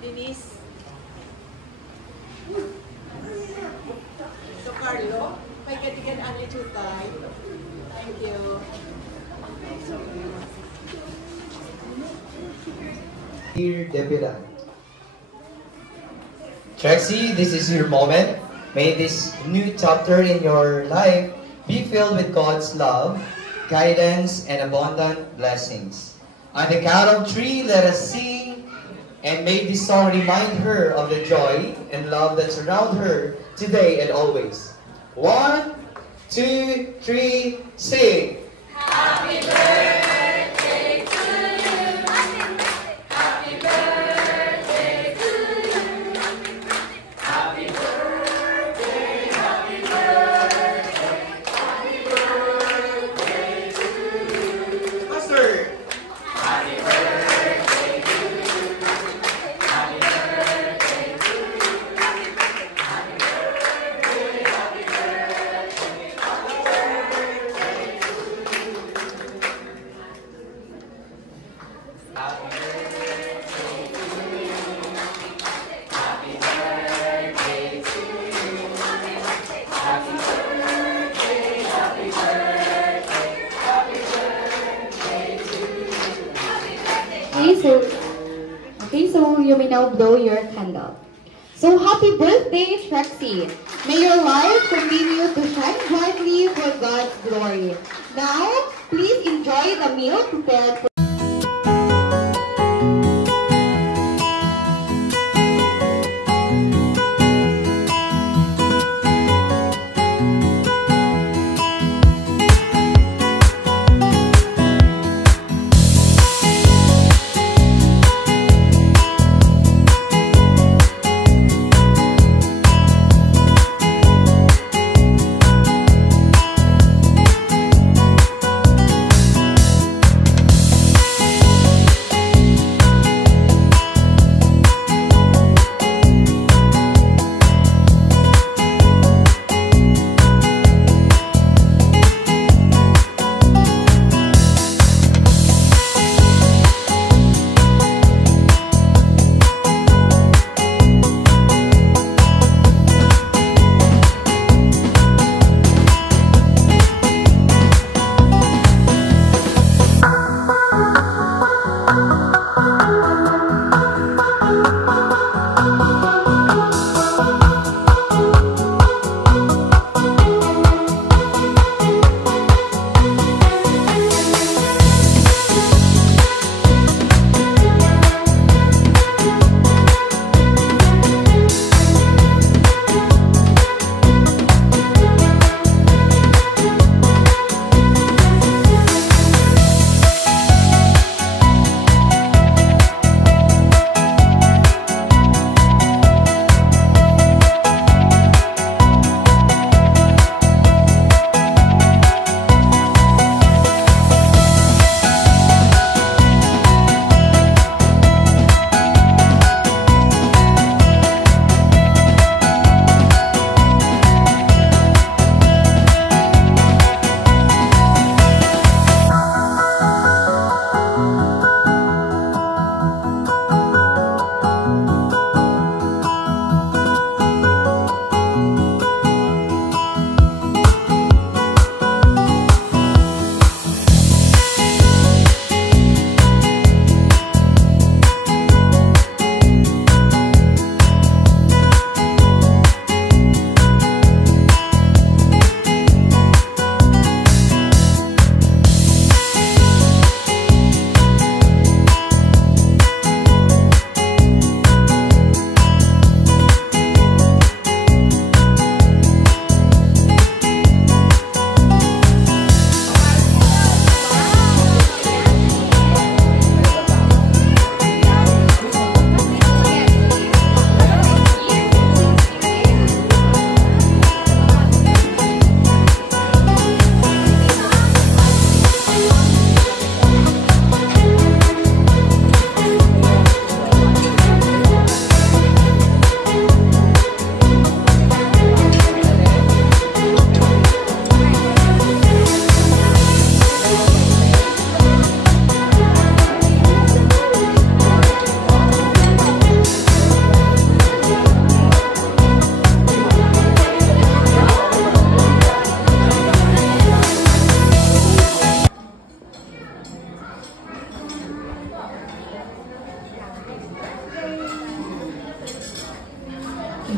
Denise. So Carlo, may katigan ani chutay. Thank you. Dear Deputy Trixie, this is your moment. May this new chapter in your life be filled with God's love, guidance, and abundant blessings. On the count of 3, let us sing, and may this song remind her of the joy and love that surround her today and always. 1, 2, 3, sing! Happy birthday to you. Happy birthday to you. Happy birthday, happy birthday, happy birthday to you. Master! Happy birthday to you. Happy birthday to you. Happy birthday, happy birthday, happy birthday to Okay, so you may now blow your candle. So happy birthday, Trexie. May your life continue to shine brightly for God's glory. Now, please enjoy the meal prepared for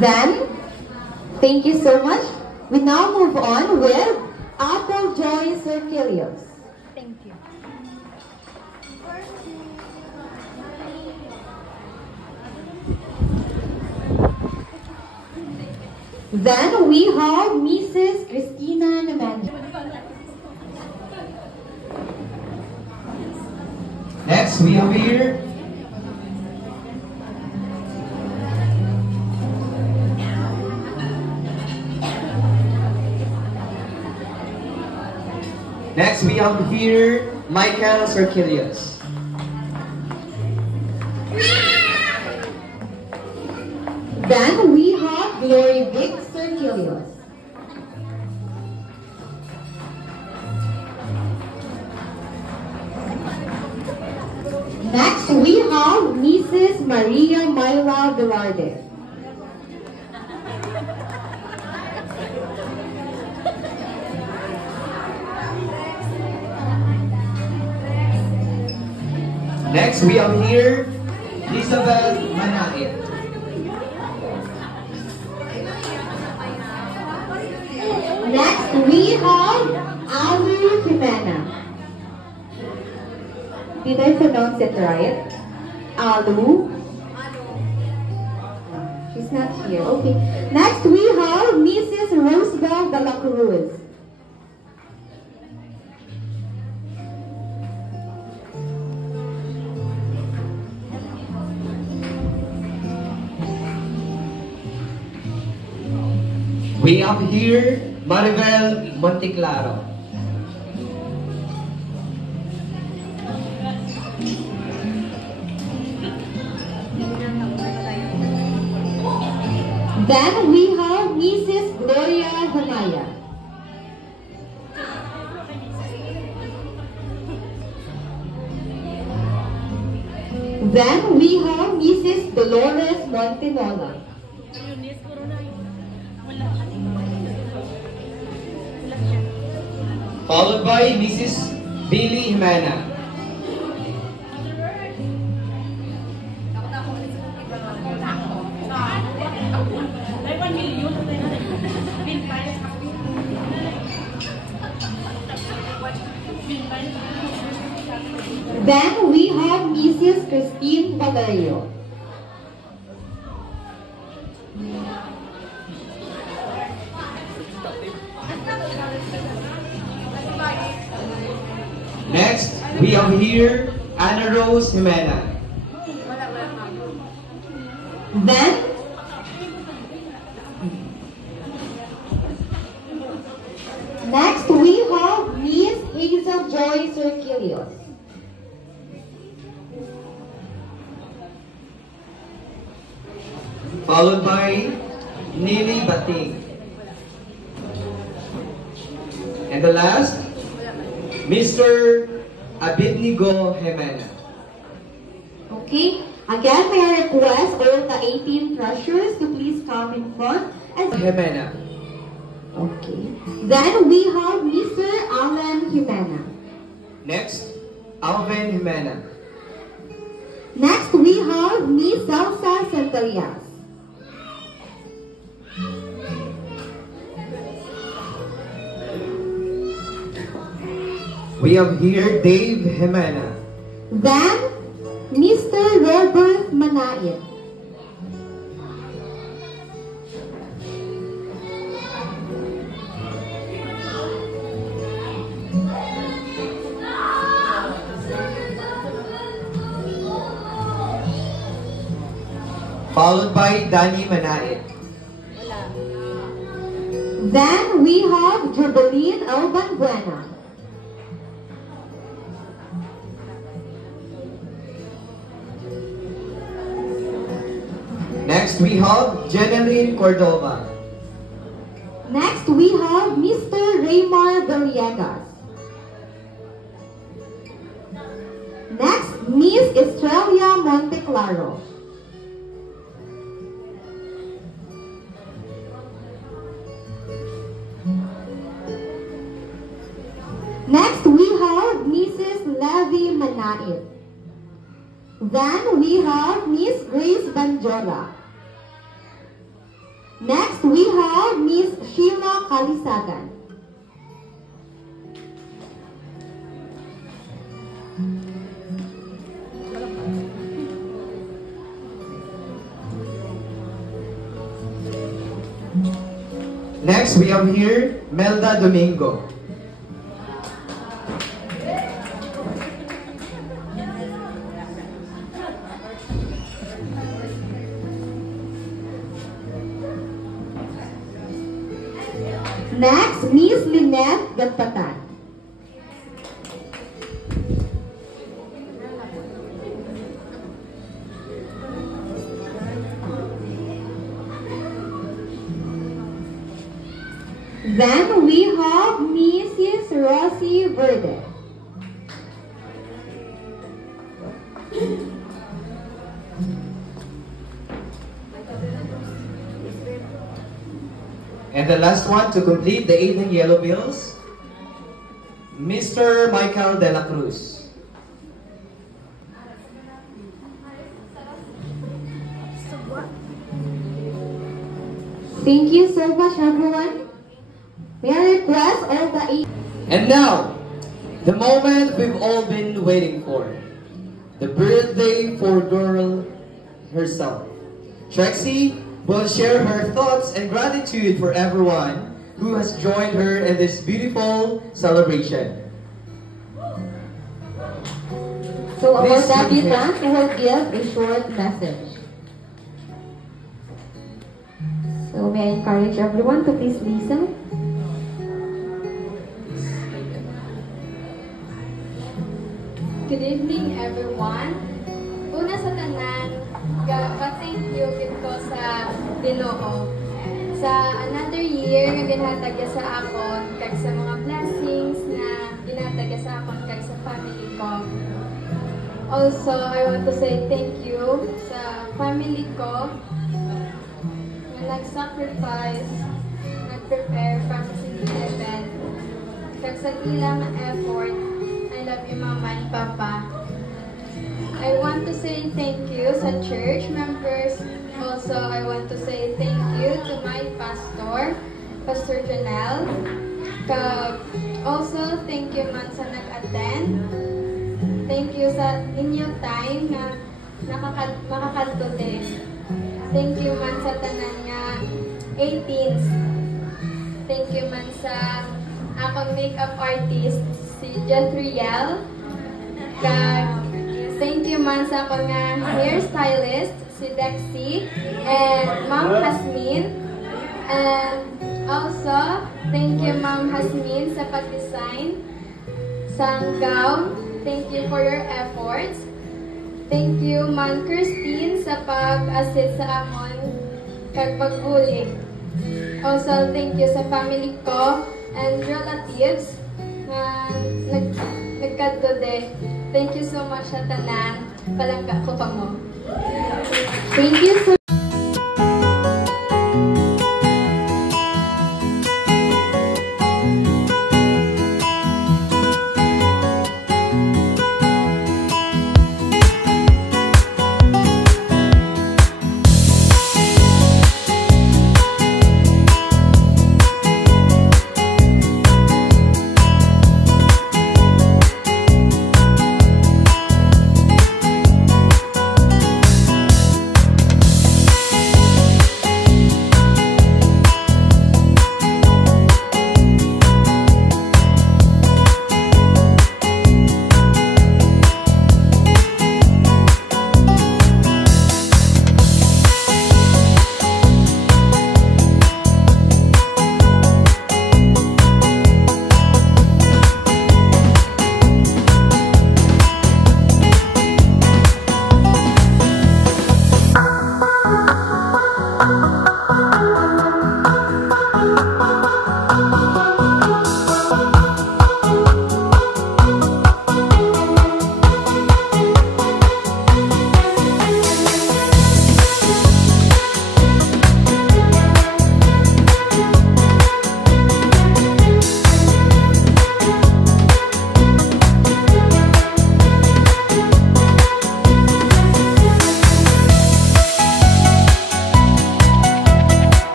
Then, thank you so much. We now move on with Apple Joy Circilius. Thank you. Then we have Mrs. Christina Nemanja. Next, we have here Michael Serkilius. Then we have Glory Vic Serkilius. Next, we have Mrs. Maria Myla Velarde. Next, we have here Elizabeth Manait. Next, we have Alu Jimena. Did I pronounce it right? Alu? She's not here. Okay. Next, we have Mrs. Rosebel de la Cruz. We have here Maribel Monteclaro. Then we have Mrs. Gloria Hamaya. Then we have Mrs. Dolores Montenola. Followed by Mrs. Billy Jimena. Then we have Mrs. Christine Valerio. Next, we have here Anna Rose Jimena. Then next we have Miss Hazel Joy Serkilius. Followed by Nili Bating. And the last, Mr. Abednego Jimena. Okay. Again, may I request all the 18 treasurers to please come in front. And Jimena. okay. Then we have Mr. Alan Jimena. Next, Alvin Jimena. Next, we have Miss Elsa Santarias. We have here Dave Jimena. Then, Mr. Robert Manait. Followed by Danny Manait. Then we have Jubilin Alban Buena. Next, we have Jeneline Cordova. Next, we have Mr. Raymar Villegas. Next, Miss Estrella Monteclaro. Next, we have Mrs. Levy Manait. Then we have Miss Grace Banjola. Next, we have Miss Sheila Kalisagan. Next, we have here Melda Domingo. Next, Miss Lynette Gatpatan. Then we have Mrs. Rosie Verde. And the last one to complete the evening yellow bills, Mr. Michael De La Cruz. Thank you so much, everyone. May I request all the eight. And now, the moment we've all been waiting for. The birthday for girl herself. Trixie will share her thoughts and gratitude for everyone who has joined her in this beautiful celebration. So our Please debutant will give a short message. So may I encourage everyone to please listen. Good evening, everyone. Una sa tanan, pa-thank you ko sa Ginoo. Sa another year nga ginhatag sa akon kag sa mga blessings na ginhatag sa akon kag sa family ko. Also, I want to say thank you sa family ko na nag-sacrifice, nag-prepare para sa City event. Kag sa ilang effort, I love you, Mama and Papa. I want to say thank you sa church members. Also, I want to say thank you to my pastor, Pastor Janelle. Also, thank you man sa nag-attend. Thank you sa inyong time na makakadto din. Thank you man sa tanan nga 18s. Thank you man sa akong makeup artist, si Jethriel. Thank you man sa akong hairstylist, si Dexy, and Ma'am Hasmin. And also, thank you Ma'am Hasmin sa pag-design sa gown. Thank you for your efforts. Thank you Ma'am Christine sa pag-assist sa amon kag pag-uli. Also, thank you sa family ko and relatives na nagkadode. Thank you so much sa tanan. Palangga ko pa mo. Thank you so